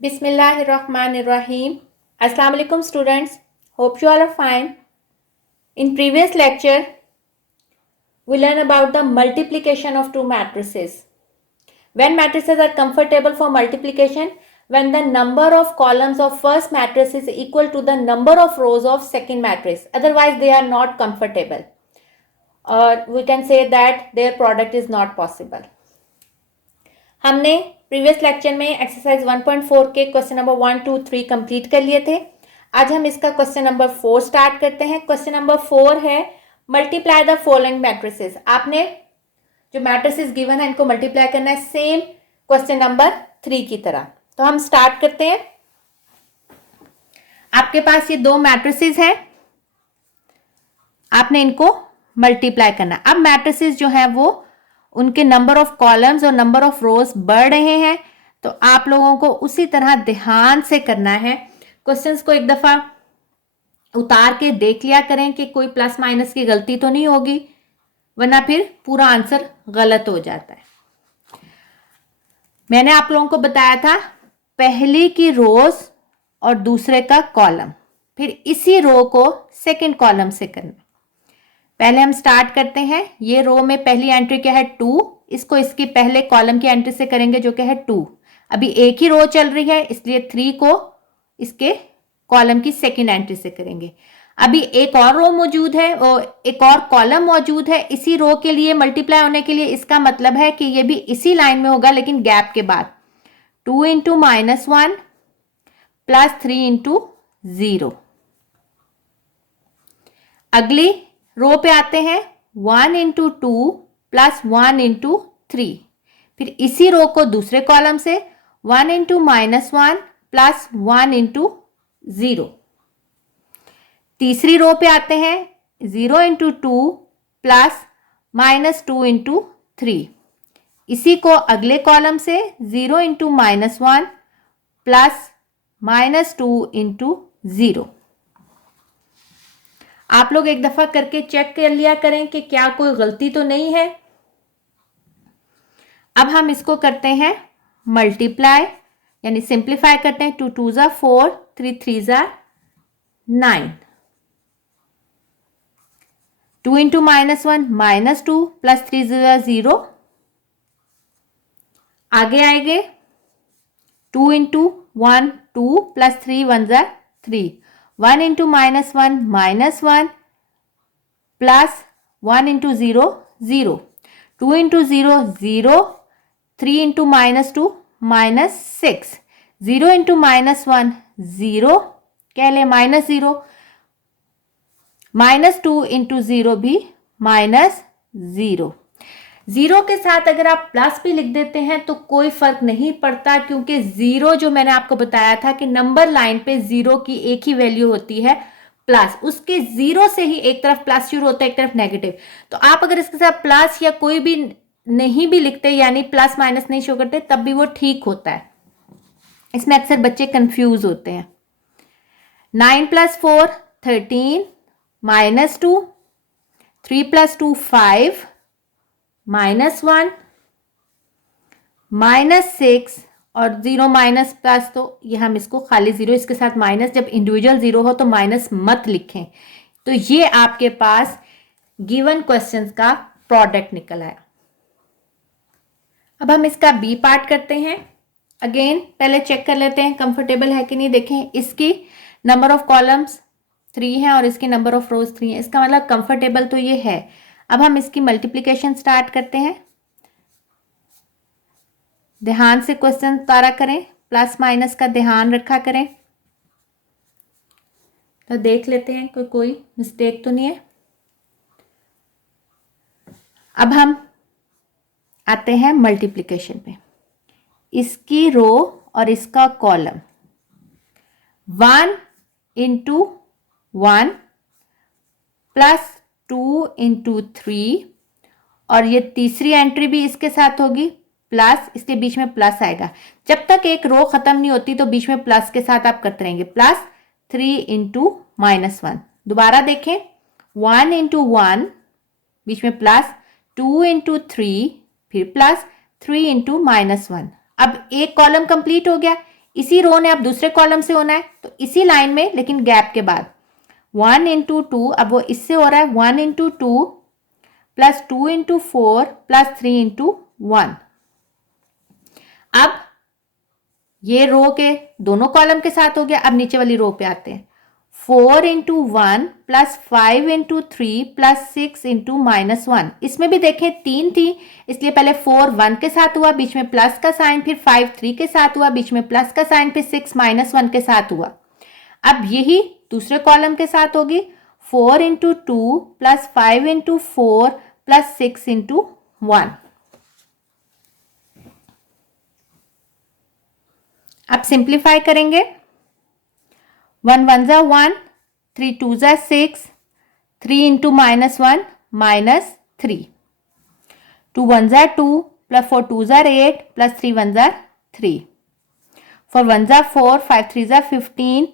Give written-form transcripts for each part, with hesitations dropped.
Bismillahirrahmanirrahim. Assalamu alaikum students. Hope you all are fine. In previous lecture, we learned about the multiplication of two matrices. When matrices are comfortable for multiplication, when the number of columns of first matrix is equal to the number of rows of second matrix. Otherwise, they are not comfortable. Or we can say that their product is not possible. हमने previous lecture में exercise 1.4 के question number 1, 2, 3 complete कर लिए थे. आज हम इसका question number 4 start करते हैं. क्वेश्चन नंबर 4 है मल्टीप्लाई द फॉलोइंग मैट्रिसेस. आपने जो मैट्रिसेस गिवन है इनको मल्टीप्लाई करना है सेम क्वेश्चन नंबर 3 की तरह. तो हम स्टार्ट करते हैं. आपके पास ये दो मैट्रिसेस हैं, आपने इनको मल्टीप्लाई करना. अब मैट्रिसेस जो है वो उनके नंबर ऑफ कॉलम्स और नंबर ऑफ रोज बढ़ रहे हैं, तो आप लोगों को उसी तरह ध्यान से करना है. क्वेश्चंस को एक दफा उतार के देख लिया करें कि कोई प्लस माइनस की गलती तो नहीं होगी, वरना फिर पूरा आंसर गलत हो जाता है. मैंने आप लोगों को बताया था पहली की रोज और दूसरे का कॉलम, फिर इसी रो को सेकंड कॉलम से करना. पहले हम स्टार्ट करते हैं. ये रो में पहली एंट्री क्या है 2, इसको इसकी पहले कॉलम की एंट्री से करेंगे जो क्या है 2. अभी एक ही रो चल रही है इसलिए 3 को इसके कॉलम की सेकंड एंट्री से करेंगे. अभी एक और रो मौजूद है और एक और कॉलम मौजूद है इसी रो के लिए मल्टीप्लाई होने के लिए. इसका मतलब है कि ये भी इसी लाइन में होगा लेकिन गैप के बाद. 2 इंटू -1 प्लस 3 इंटू 0. अगली रो पे आते हैं 1 इंटू 2 प्लस 1 इंटू 3. फिर इसी रो को दूसरे कॉलम से 1 इंटू -1 प्लस 1 इंटू 0. तीसरी रो पे आते हैं 0 इंटू 2 प्लस -2 इंटू 3. इसी को अगले कॉलम से 0 इंटू -1 प्लस -2 इंटू 0. आप लोग एक दफा करके चेक कर लिया करें कि क्या कोई गलती तो नहीं है. अब हम इसको करते हैं मल्टीप्लाई यानी सिंप्लीफाई करते हैं. 2 2 ज़ा 4, 3 3 ज़ा 9. 2 इंटू -1 -2 प्लस 3 ज़ा 0. आगे आएंगे 2 इंटू 1 2 प्लस 3 1 ज़ा 3. 1 into -1 plus 1 into 0 0. 2 into 0 0. 3 into -2 -6. 0 into -1 0 कह ले -0. -2 इंटू 0 भी -0. 0 के साथ अगर आप प्लस भी लिख देते हैं तो कोई फर्क नहीं पड़ता, क्योंकि 0 जो मैंने आपको बताया था कि नंबर लाइन पे 0 की एक ही वैल्यू होती है प्लस. उसके 0 से ही एक तरफ प्लस शुरू होता है एक तरफ नेगेटिव. तो आप अगर इसके साथ प्लस या कोई भी नहीं भी लिखते यानी प्लस माइनस नहीं शो करते तब भी वो ठीक होता है. इसमें अक्सर बच्चे कंफ्यूज होते हैं. 9 + 4 13 -2. 3 + 2 5 -1 -6 और 0 माइनस प्लस, तो ये हम इसको खाली 0 इसके साथ माइनस. जब इंडिविजुअल 0 हो तो माइनस मत लिखें. तो ये आपके पास गिवन क्वेश्चंस का प्रोडक्ट निकल आया. अब हम इसका बी पार्ट करते हैं. अगेन पहले चेक कर लेते हैं कंफर्टेबल है कि नहीं. देखें इसकी नंबर ऑफ कॉलम्स 3 है और इसकी नंबर ऑफ रोज 3 है. इसका मतलब कंफर्टेबल तो ये है. अब हम इसकी मल्टीप्लिकेशन स्टार्ट करते हैं. ध्यान से क्वेश्चन तारा करें, प्लस माइनस का ध्यान रखा करें. तो देख लेते हैं कोई मिस्टेक तो नहीं है. अब हम आते हैं मल्टीप्लिकेशन पे. इसकी रो और इसका कॉलम 1 इंटू 1 प्लस 2 इंटू 3 और ये तीसरी एंट्री भी इसके साथ होगी प्लस, इसके बीच में प्लस आएगा. जब तक एक रो खत्म नहीं होती तो बीच में प्लस के साथ आप करते रहेंगे. Plus 3 into -1. दोबारा देखें 1 इंटू 1 बीच में प्लस, 2 इंटू 3 फिर प्लस, 3 इंटू -1. अब एक कॉलम कंप्लीट हो गया. इसी रो ने अब दूसरे कॉलम से होना है, तो इसी लाइन में लेकिन गैप के बाद 1 इंटू 2, अब वो इससे हो रहा है 1 into 2 plus 2 into 4 plus 3 into 1। अब ये रो के दोनों कॉलम के साथ हो गया। अब नीचे वाली रो पे आते हैं, 4 into 1 plus 5 into 3 plus 6 into -1। इसमें भी देखें 3 थी, इसलिए पहले 4 1 के साथ हुआ, बीच में प्लस का साइन, फिर 5 3 के साथ हुआ, बीच में प्लस का साइन, फिर 6 -1 के साथ हुआ। अब यही दूसरे कॉलम के साथ होगी, 4 into 2 plus 5 into 4 plus 6 into 1। अब सिंप्लीफाई करेंगे, 1 1 जा 1, 3 2 जा 6, 3 इंटू -1 -3, 2 1 जा 2 प्लस 4 2 जा 8 प्लस 3 1 जा 3, 4 1 जा 4, 5 3 जा 15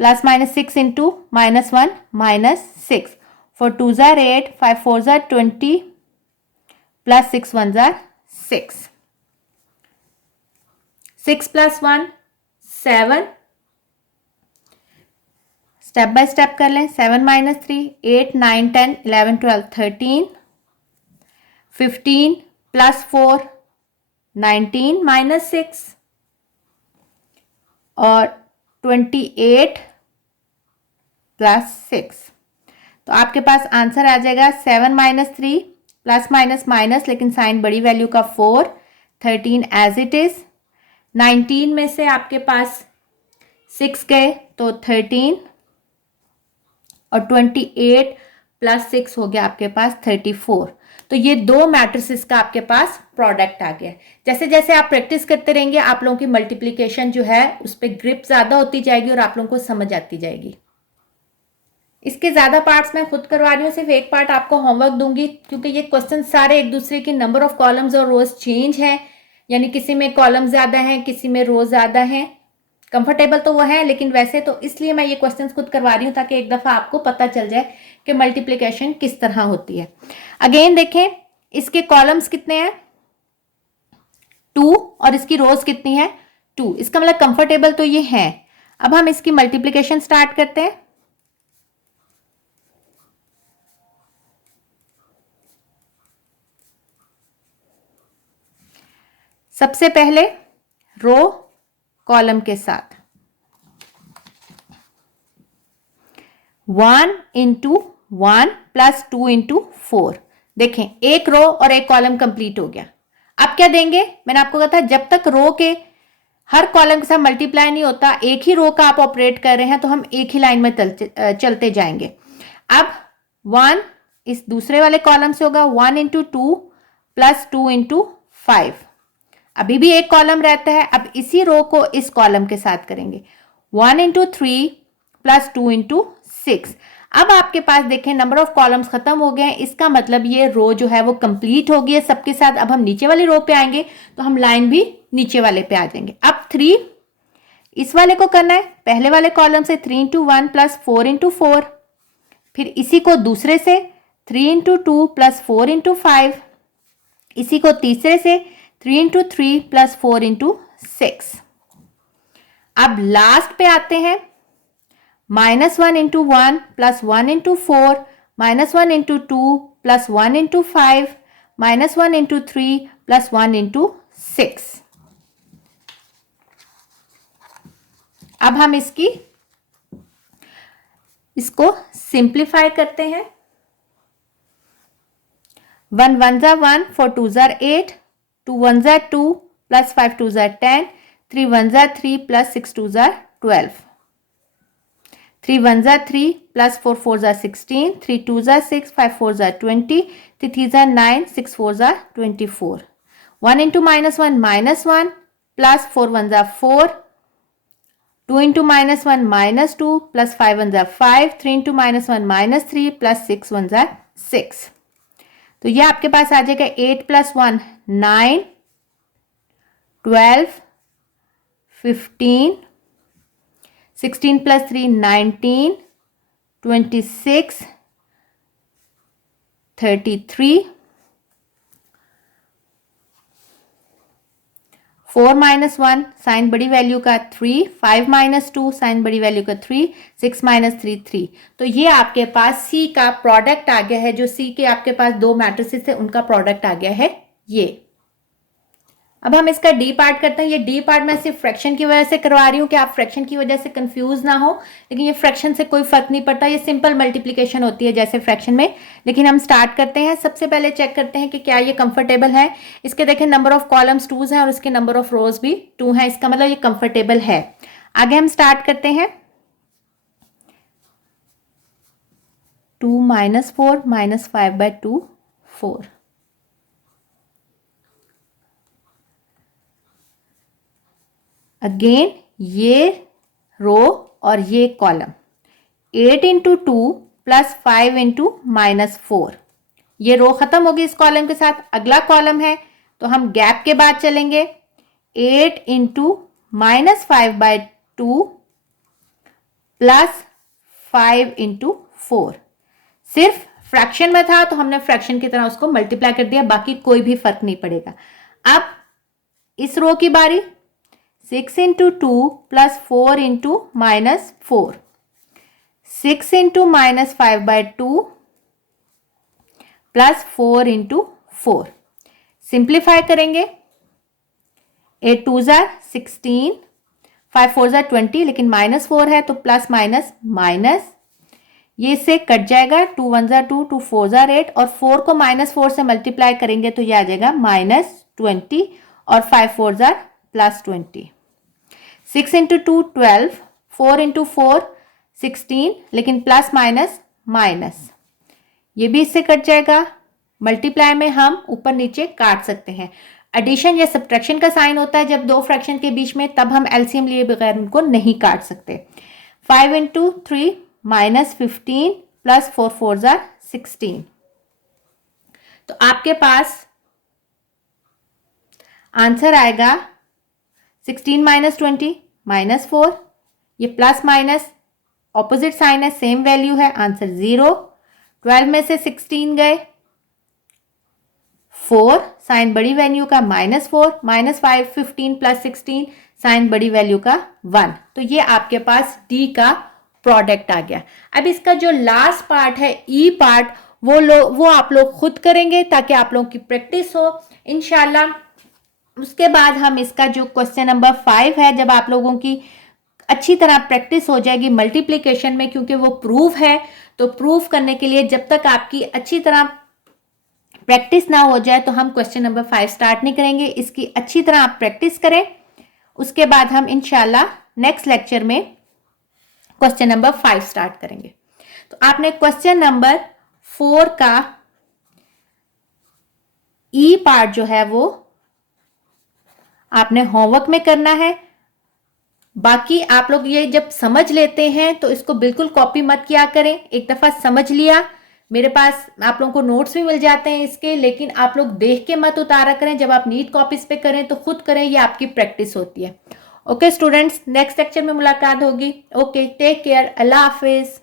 प्लस -6 इंटू -1 -6, 4 2 जा 8, 5 4 जा 20 प्लस 6 1 जा 6, 6 प्लस 1 7, स्टेप बाय स्टेप कर लें, 7 - 3 8 9 10 11 12 13, 15 प्लस 4 19 -6 और 28 प्लस 6। तो आपके पास आंसर आ जाएगा 7 - 3 प्लस माइनस माइनस, लेकिन साइन बड़ी वैल्यू का 4, 13 एज इट इज। 19 में से आपके पास 6 गए तो 13 और 28 प्लस 6 हो गया आपके पास 34। तो ये दो मैट्रिसेस का आपके पास प्रोडक्ट आ गया। जैसे जैसे आप प्रैक्टिस करते रहेंगे आप लोगों की मल्टीप्लिकेशन जो है उस पर ग्रिप ज़्यादा होती जाएगी और आप लोगों को समझ आती जाएगी। इसके ज़्यादा पार्ट्स मैं खुद करवा रही हूँ, सिर्फ एक पार्ट आपको होमवर्क दूंगी क्योंकि ये क्वेश्चन सारे एक दूसरे की नंबर ऑफ कॉलम्स और रोज चेंज हैं, यानी किसी में कॉलम ज़्यादा हैं किसी में रो ज़्यादा हैं। कंफर्टेबल तो वो है लेकिन वैसे तो इसलिए मैं ये क्वेश्चंस खुद करवा रही हूँ ताकि एक दफ़ा आपको पता चल जाए कि मल्टीप्लिकेशन किस तरह होती है। अगेन देखें इसके कॉलम्स कितने हैं 2 और इसकी रोज कितनी है 2, इसका मतलब कंफर्टेबल तो ये है। अब हम इसकी मल्टीप्लिकेशन स्टार्ट करते हैं। सबसे पहले रो कॉलम के साथ 1 इंटू 1 प्लस 2 इंटू 4। देखें एक रो और एक कॉलम कंप्लीट हो गया। अब क्या देंगे, मैंने आपको कहा था जब तक रो के हर कॉलम के साथ मल्टीप्लाई नहीं होता, एक ही रो का आप ऑपरेट कर रहे हैं तो हम एक ही लाइन में चलते जाएंगे। अब 1 इस दूसरे वाले कॉलम से होगा 1 इंटू 2 प्लस 2 इंटू 5। अभी भी एक कॉलम रहता है, अब इसी रो को इस कॉलम के साथ करेंगे 1 इंटू 3 प्लस 2 इंटू 6। अब आपके पास देखें नंबर ऑफ कॉलम्स खत्म हो गए हैं, इसका मतलब ये रो जो है वो कंप्लीट हो गई है सबके साथ। अब हम नीचे वाली रो पे आएंगे तो हम लाइन भी नीचे वाले पे आ जाएंगे। अब 3 इस वाले को करना है, पहले वाले कॉलम से 3 इंटू 1 प्लस 4 इंटू 4, फिर इसी को दूसरे से 3 इंटू 2 प्लस 4 इंटू 5, इसी को तीसरे से 3 इंटू 3 प्लस 4 इंटू 6। अब लास्ट पे आते हैं -1 into 1 plus 1 into 4, -1 into 2 plus 1 into 5, -1 into 3 plus 1 into 6। अब हम इसको सिंप्लीफाई करते हैं। 1 1 जा 1, 4 2 जा 8, 2 1 जा 2 प्लस 5 2 जा 10, 3 1 जा 3 प्लस 6 2 जा 12, 3 1 जा 3 प्लस 4 4 जा 16, 3 2 जा 6, 5 4 जा 20, 3 3 जा 9, 6 4 जा 24। 1 इंटू -1 -1 प्लस 4 1 जा 4, 2 इंटू -1 -2 प्लस 5 1 जा 5, 3 इंटू -1 -3 प्लस 6 1 जा 6। तो ये आपके पास आ जाएगा 8 प्लस 1 9, 12, 15, 16 प्लस 3 19, 26, 33, 4 माइनस 1 साइन बड़ी वैल्यू का 3, 5 माइनस 2 साइन बड़ी वैल्यू का 3, 6 माइनस 3 3। तो ये आपके पास सी का प्रोडक्ट आ गया है। जो सी के आपके पास दो मैट्रिसेस थे उनका प्रोडक्ट आ गया है ये। अब हम इसका डी पार्ट करते हैं। ये डी पार्ट मैं सिर्फ फ्रैक्शन की वजह से करवा रही हूँ कि आप फ्रैक्शन की वजह से कंफ्यूज ना हो, लेकिन ये फ्रैक्शन से कोई फर्क नहीं पड़ता। ये सिंपल मल्टीप्लिकेशन होती है जैसे फ्रैक्शन में। लेकिन हम स्टार्ट करते हैं। सबसे पहले चेक करते हैं कि क्या ये कंफर्टेबल है। इसके देखें नंबर ऑफ कॉलम्स 2 हैं और इसके नंबर ऑफ रोज भी 2 हैं, इसका मतलब ये कंफर्टेबल है। आगे हम स्टार्ट करते हैं। 2 माइनस 4 माइनस 5/2 4। अगेन ये रो और ये column 8 into 2 plus 5 into minus 4। ये रो खत्म होगी इस कॉलम के साथ। अगला कॉलम है तो हम गैप के बाद चलेंगे। 8 इंटू माइनस 5/2 प्लस 5 इंटू 4। सिर्फ फ्रैक्शन में था तो हमने फ्रैक्शन की तरह उसको मल्टीप्लाई कर दिया, बाकी कोई भी फर्क नहीं पड़ेगा। अब इस रो की बारी 6 into 2 plus 4 into minus 4। 6 into minus 5/2 plus 4 into 4। Simplify करेंगे। 8 2 जार 16, 5 4 जार 20, लेकिन माइनस 4 है तो प्लस माइनस माइनस, ये इससे कट जाएगा। 2 1 जार 2, 2 4 जार 8, और 4 को माइनस 4 से मल्टीप्लाई करेंगे तो ये आ जाएगा माइनस 20, और 5 4 जार प्लस 20। 6 इंटू 2 12, 4 इंटू 4 16, लेकिन प्लस माइनस माइनस, ये भी इससे कट जाएगा। मल्टीप्लाई में हम ऊपर नीचे काट सकते हैं। एडिशन या सब्ट्रैक्शन का साइन होता है जब दो फ्रैक्शन के बीच में, तब हम एलसीएम लिए बगैर उनको नहीं काट सकते। 5 इंटू 3 माइनस 15 प्लस 4 4 जार 16। तो आपके पास आंसर आएगा 16 माइनस 20 माइनस 4। ये प्लस माइनस ऑपोजिट साइन है, सेम वैल्यू है, आंसर 0। 12 में से 16 गए 4, साइन बड़ी वैल्यू का -4, -5 15 प्लस 16 साइन बड़ी वैल्यू का 1। तो ये आपके पास डी का प्रोडक्ट आ गया। अब इसका जो लास्ट पार्ट है ई पार्ट, वो आप लोग खुद करेंगे ताकि आप लोगों की प्रैक्टिस हो इंशाल्लाह। उसके बाद हम इसका जो क्वेश्चन नंबर 5 है, जब आप लोगों की अच्छी तरह प्रैक्टिस हो जाएगी मल्टीप्लिकेशन में, क्योंकि वो प्रूफ है, तो प्रूफ करने के लिए जब तक आपकी अच्छी तरह प्रैक्टिस ना हो जाए तो हम क्वेश्चन नंबर 5 स्टार्ट नहीं करेंगे। इसकी अच्छी तरह आप प्रैक्टिस करें, उसके बाद हम इंशाल्लाह नेक्स्ट लेक्चर में क्वेश्चन नंबर 5 स्टार्ट करेंगे। तो आपने क्वेश्चन नंबर 4 का ई पार्ट जो है वो आपने होमवर्क में करना है। बाकी आप लोग ये जब समझ लेते हैं तो इसको बिल्कुल कॉपी मत किया करें। एक दफा समझ लिया, मेरे पास आप लोगों को नोट्स भी मिल जाते हैं इसके, लेकिन आप लोग देख के मत उतारा करें। जब आप नीट कॉपीज पे करें तो खुद करें, ये आपकी प्रैक्टिस होती है। ओके स्टूडेंट्स, नेक्स्ट लेक्चर में मुलाकात होगी। ओके, टेक केयर, अल्लाह हाफिज।